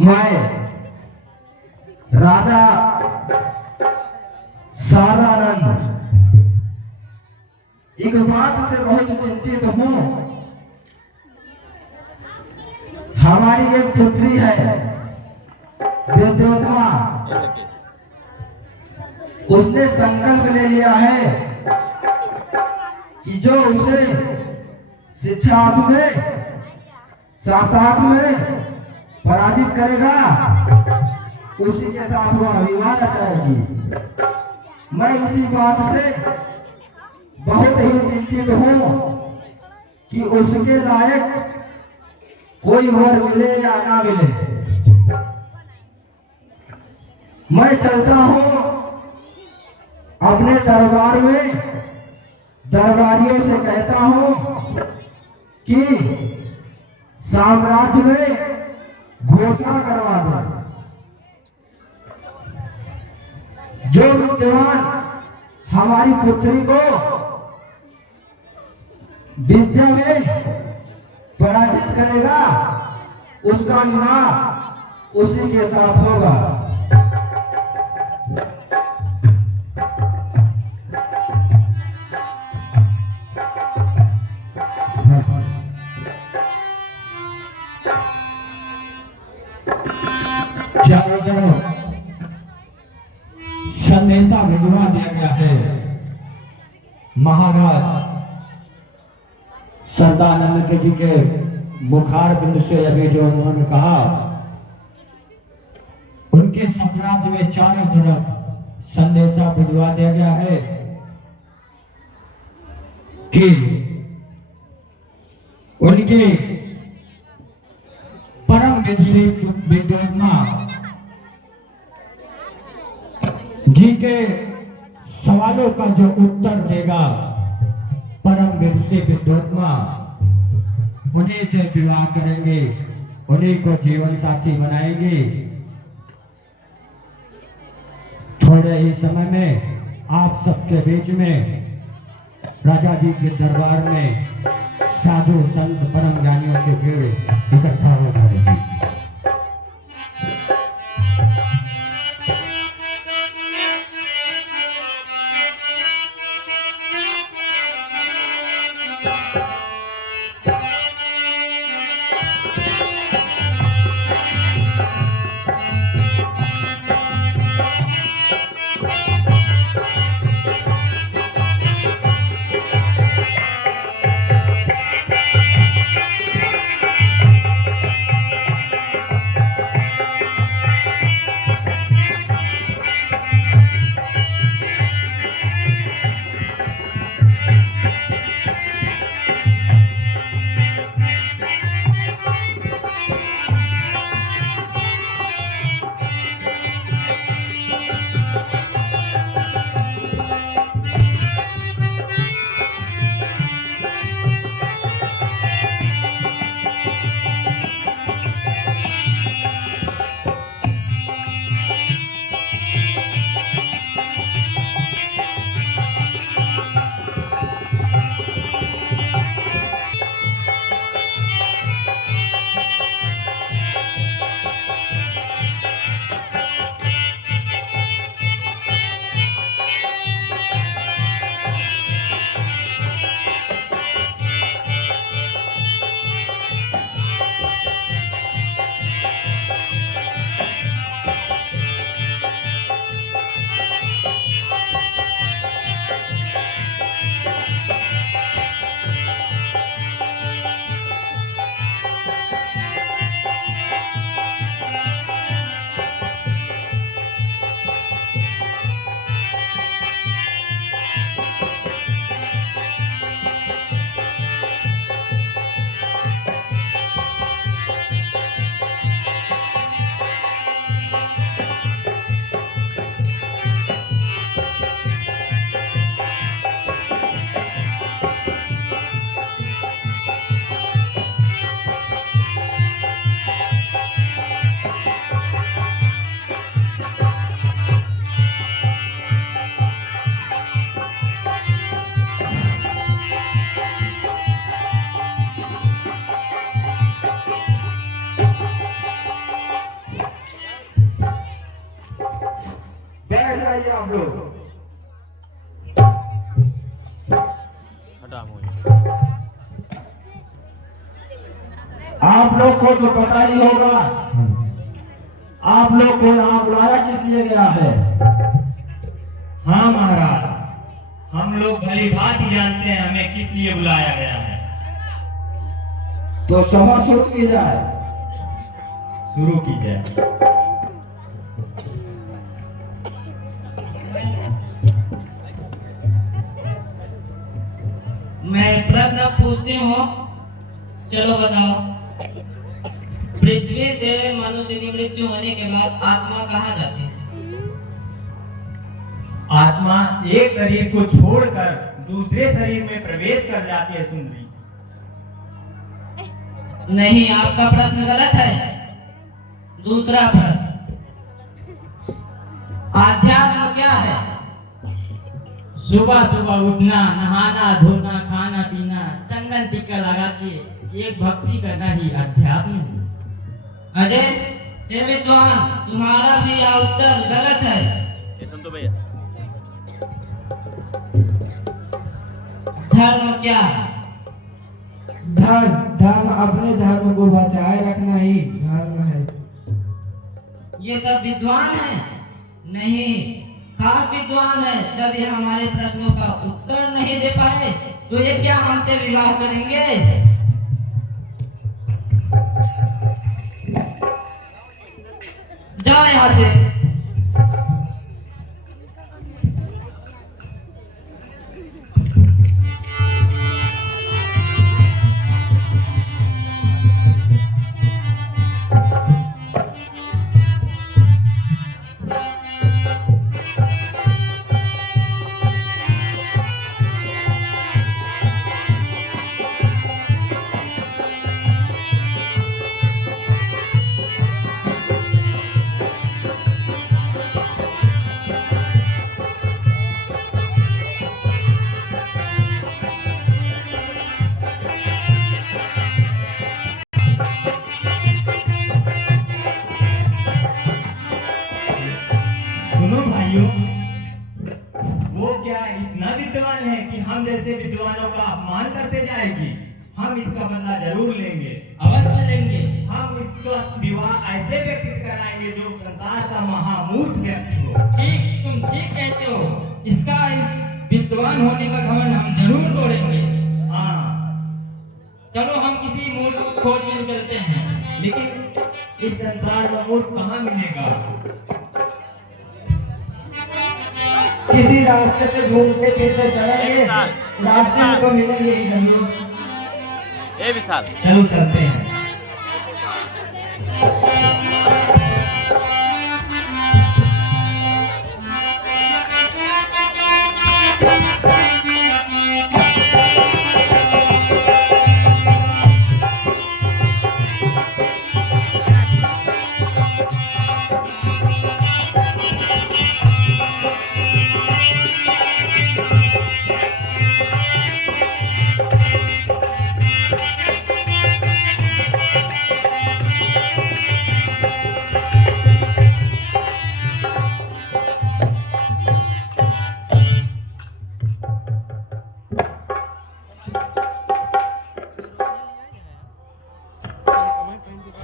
मैं राजा सारानंद एक बात से बहुत चिंतित हूँ। हमारी एक पुत्री है विद्योत्मा, उसने संकल्प ले लिया है कि जो उसे शिक्षार्थ में शास्त्रार्थ में पराजित करेगा उसी के साथ वह विवाह रचाएगी। मैं इसी बात से बहुत ही चिंतित हूँ कि उसके लायक कोई वर मिले या ना मिले। मैं चलता हूँ अपने दरबार में, दरबारियों से कहता हूँ कि साम्राज्य में घोषणा करवा दे, जो विद्वान हमारी पुत्री को विद्या में पराजित करेगा उसका विवाह उसी के साथ होगा। संदेशा भिजवा दिया गया है। महाराज सदानंद जी के मुखार बिंदु से अभी जो उन्होंने कहा, उनके साम्राज्य में चारों तरफ संदेशा भिजवा दिया गया है कि उनके परम विद्वात्मा जी के सवालों का जो उत्तर देगा परम विद्वात्मा उन्हीं से विवाह करेंगे, उन्हीं को जीवन साथी बनाएंगे। थोड़े ही समय में आप सबके बीच में राजा जी के दरबार में साधु संत परम ज्ञानियों के भीड़ इकट्ठा हो जाएगी। जाइए आप लोग। आप लोग को तो पता ही होगा आप लोग को यहाँ बुलाया किस लिए गया है। हाँ महाराज, हम लोग भली भांति जानते हैं हमें किस लिए बुलाया गया है। तो सभा शुरू की जाए। शुरू की जाए। मैं प्रश्न पूछती हूँ, चलो बताओ। पृथ्वी से मनुष्य की मृत्यु होने के बाद आत्मा कहाँ जाती है? आत्मा एक शरीर को छोड़कर दूसरे शरीर में प्रवेश कर जाती है सुंदरी। नहीं, आपका प्रश्न गलत है। दूसरा प्रश्न, अध्यात्म क्या है? सुबह सुबह उठना, नहाना धोना, खाना पीना, चंदन टीका लगा के एक भक्ति करना ही अध्यात्म है। अरे हे विद्वान, तुम्हारा भी यह उत्तर गलत है। धर्म क्या है? धर्म अपने धर्म को बचाए रखना ही धर्म है। ये सब विद्वान है? नहीं, खास विद्वान है। जब ये हमारे प्रश्नों का उत्तर नहीं दे पाए तो ये क्या हमसे विवाह करेंगे? जाओ यहाँ से। सुनो भाइयों, वो क्या इतना विद्वान है कि हम जैसे विद्वानों का अपमान करते जाएगी? हम इसका बदला जरूर लेंगे, अवश्य लेंगे। हम इसका विवाह ऐसे व्यक्ति से कराएंगे जो संसार का महामूर्ख व्यक्ति हो। ठीक, तुम ठीक कहते हो। इसका इस विद्वान होने का घमंड हम जरूर तोड़ेंगे। हाँ, चलो हम किसी मूर्ख को खोज में निकलते हैं। लेकिन इस संसार में मूर्ख कहाँ मिलेगा? किसी रास्ते से ढूंढते फिरते चलेंगे, रास्ते में तो मिलेंगे ही जरूर। चलो चलते हैं।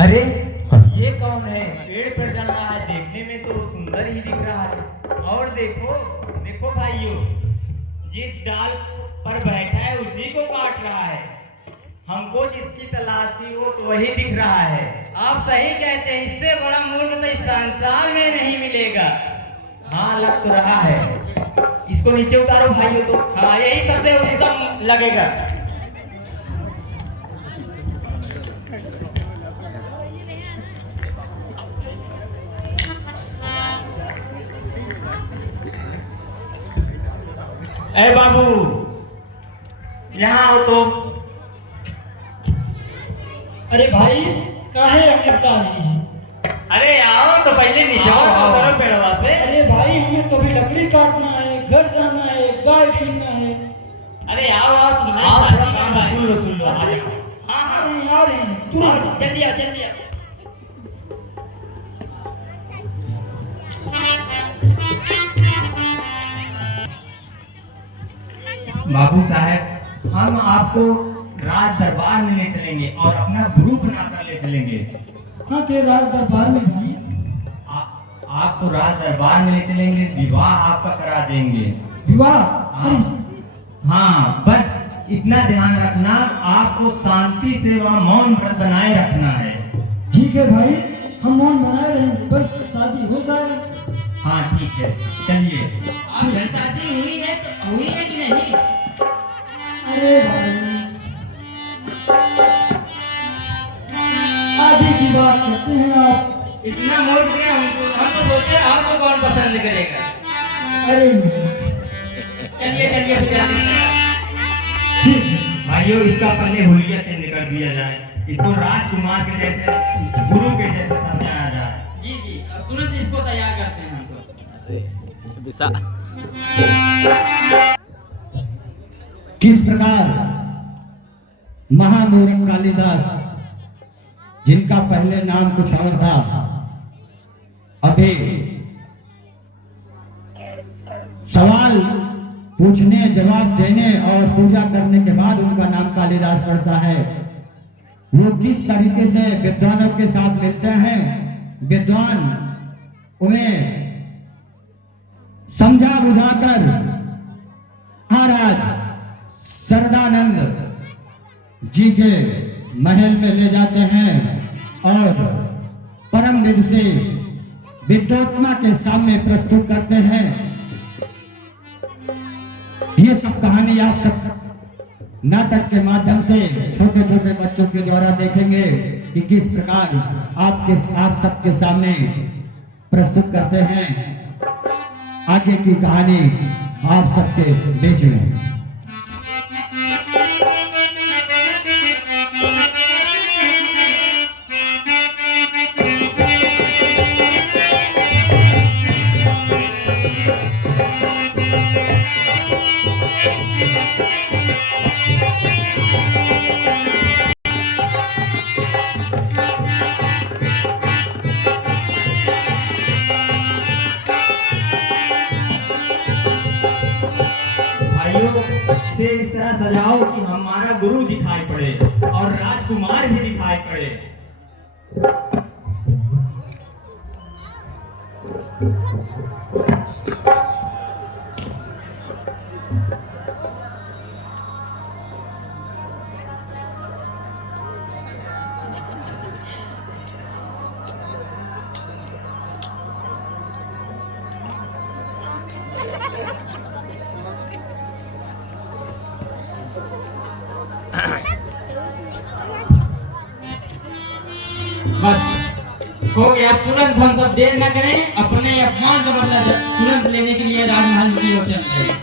अरे ये कौन है? पेड़ पर चल रहा है, देखने में तो सुंदर ही दिख रहा है। और देखो देखो भाइयों, जिस डाल पर बैठा है उसी को काट रहा है। हमको जिसकी तलाश थी वो तो वही दिख रहा है। आप सही कहते हैं, इससे बड़ा मूर्ख तो इस संसार में नहीं मिलेगा। हाँ, लग तो रहा है। इसको नीचे उतारो भाइयों। तो हाँ, यही सबसे उत्तम लगेगा। ए बाबू, यहाँ आओ तो। अरे भाई, काहे हमें बुला रही है? अरे आओ तो पहले नीचे आओ, आओ। करो पेड़वा से। अरे भाई, हमें तो भी लकड़ी काटना है, घर जाना है, गाय ढूंढना है। अरे आओ आओ, तुम्हारी आओ, थोड़ा शादी काम का सुन लो सुन लो। आ जाओ। हाँ हाँ, अरे आ रहे हैं तुरंत। जल्दी आओ जल्दी आओ। बाबू साहब, हम आपको राज दरबार में ले चलेंगे और अपना गुरु बनाकर ले चलेंगे। हाँ के राज दरबार में भाई? आपको राज दरबार में ले चलेंगे, विवाह आपका करा देंगे। विवाह? अरे हाँ, बस इतना ध्यान रखना, आपको शांति से वहाँ मौन व्रत बनाए रखना है। ठीक है भाई, हम मौन बनाए रहेंगे, बस शादी हो जाए। हाँ ठीक है, चलिए। आपकी शादी हुई है तो हुई है कि नहीं? अरे भाई आगे की बात करते हैं आप। इतना मोड़ दिया हमको, हम तो सोचे आपको कौन पसंद करेगा। अरे चलिए चलिए फिर जाते हैं। ठीक है भाइयों, इसका पहले हुलिया चेंज कर दिया जाए, इसको राजकुमार के जैसे, गुरु के जैसे समझाया जाए। जी जी, अब तुरंत इसको तैयार करते हैं हम तो। किस प्रकार महामूरख कालिदास, जिनका पहले नाम कुछ और था, अभी सवाल पूछने, जवाब देने और पूजा करने के बाद उनका नाम कालिदास पड़ता है, वो किस तरीके से विद्वानों के साथ मिलते हैं, विद्वान उन्हें समझा बुझाकर महाराज सरदानंद जी के महल में ले जाते हैं और परम विधि से विद्वत्मा के सामने प्रस्तुत करते हैं। ये सब कहानी आप सब नाटक के माध्यम से छोटे छोटे बच्चों के द्वारा देखेंगे कि किस प्रकार आप सबके सामने प्रस्तुत करते हैं। आगे की कहानी आप सबके बीच में। इसे इस तरह सजाओ कि हमारा गुरु दिखाई पड़े और राजकुमार भी दिखाई पड़े। बस हो गया, तुरंत हम सब देर न करें, अपने अपमान का बदला तुरंत लेने के लिए राजमहल की ओर चलते हैं।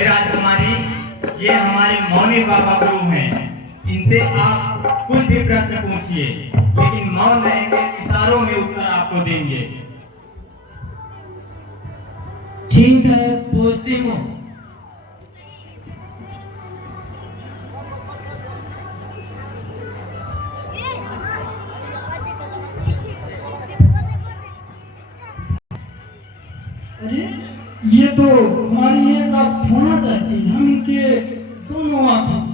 राजकुमारी, ये हमारे मौनी बाबा गुरु हैं, इनसे आप कुछ भी प्रश्न पूछिए, लेकिन मौन रहेंगे, इशारों में उत्तर आपको देंगे। ठीक है, पूछती हूँ। अरे ये तो हमारी एक आप होना चाहती है, हम इनके दोनों आते हैं।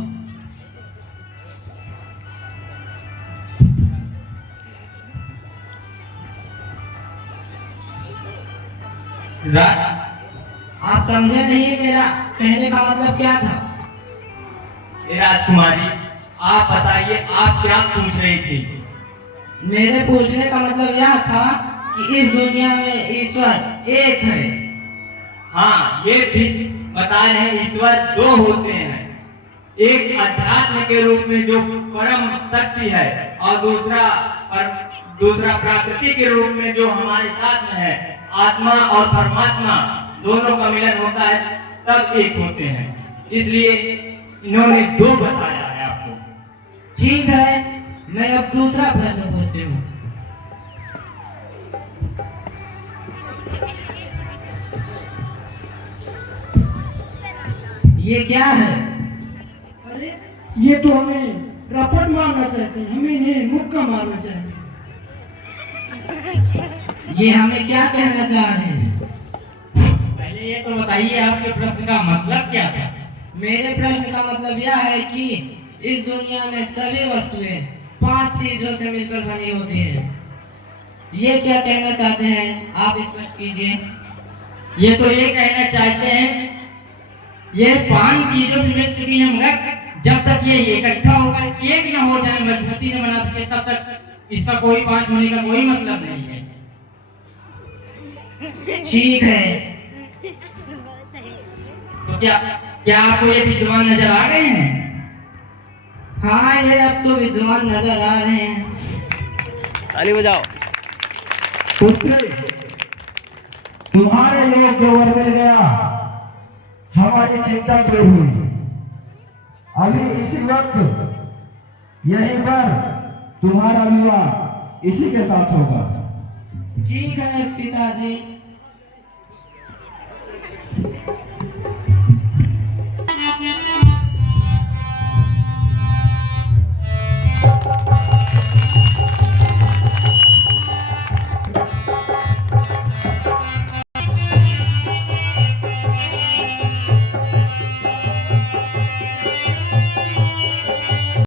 राज आप समझे नहीं मेरा कहने का मतलब क्या था? ए राजकुमारी, आप बताइए आप क्या पूछ रही थी? मेरे पूछने का मतलब यह था कि इस दुनिया में ईश्वर एक है। हाँ, ये भी बता रहे हैं ईश्वर दो होते हैं, एक अध्यात्म के रूप में जो परम शक्ति है और दूसरा प्रकृति के रूप में जो हमारे साथ में है। आत्मा और परमात्मा दोनों का मिलन होता है तब एक होते हैं, इसलिए इन्होंने दो बताया है आपको। ठीक है, मैं अब दूसरा प्रश्न पूछती हूँ। ये क्या है? अरे ये तो हमें रपट मारना चाहते हैं, हमें इन्हें मुक्का मारना चाहते हैं। ये हमें क्या कहना चाह रहे हैं? पहले ये तो बताइए आपके प्रश्न का मतलब क्या था? मेरे प्रश्न का मतलब यह है कि इस दुनिया में सभी वस्तुएं 5 चीजों से मिलकर बनी होती हैं। ये क्या कहना चाहते हैं आप स्पष्ट कीजिए। ये तो ये कहना चाहते हैं ये 5 चीजों से मिल चुकी है, मगर जब तक ये इकट्ठा होकर एक न हो जाए, मजबूती न बना सके, तब तक इसका कोई 5 होने का कोई मतलब नहीं है। ठीक है, तो क्या आपको ये विद्वान नजर आ गए हैं? हाँ ये अब तो विद्वान नजर आ रहे हैं। पुत्र, तुम्हारे योग्य वर मिल गया, हमारी चिंता दूर हुई। अभी इसी वक्त यहीं पर तुम्हारा विवाह इसी के साथ होगा। ठीक है पिताजी।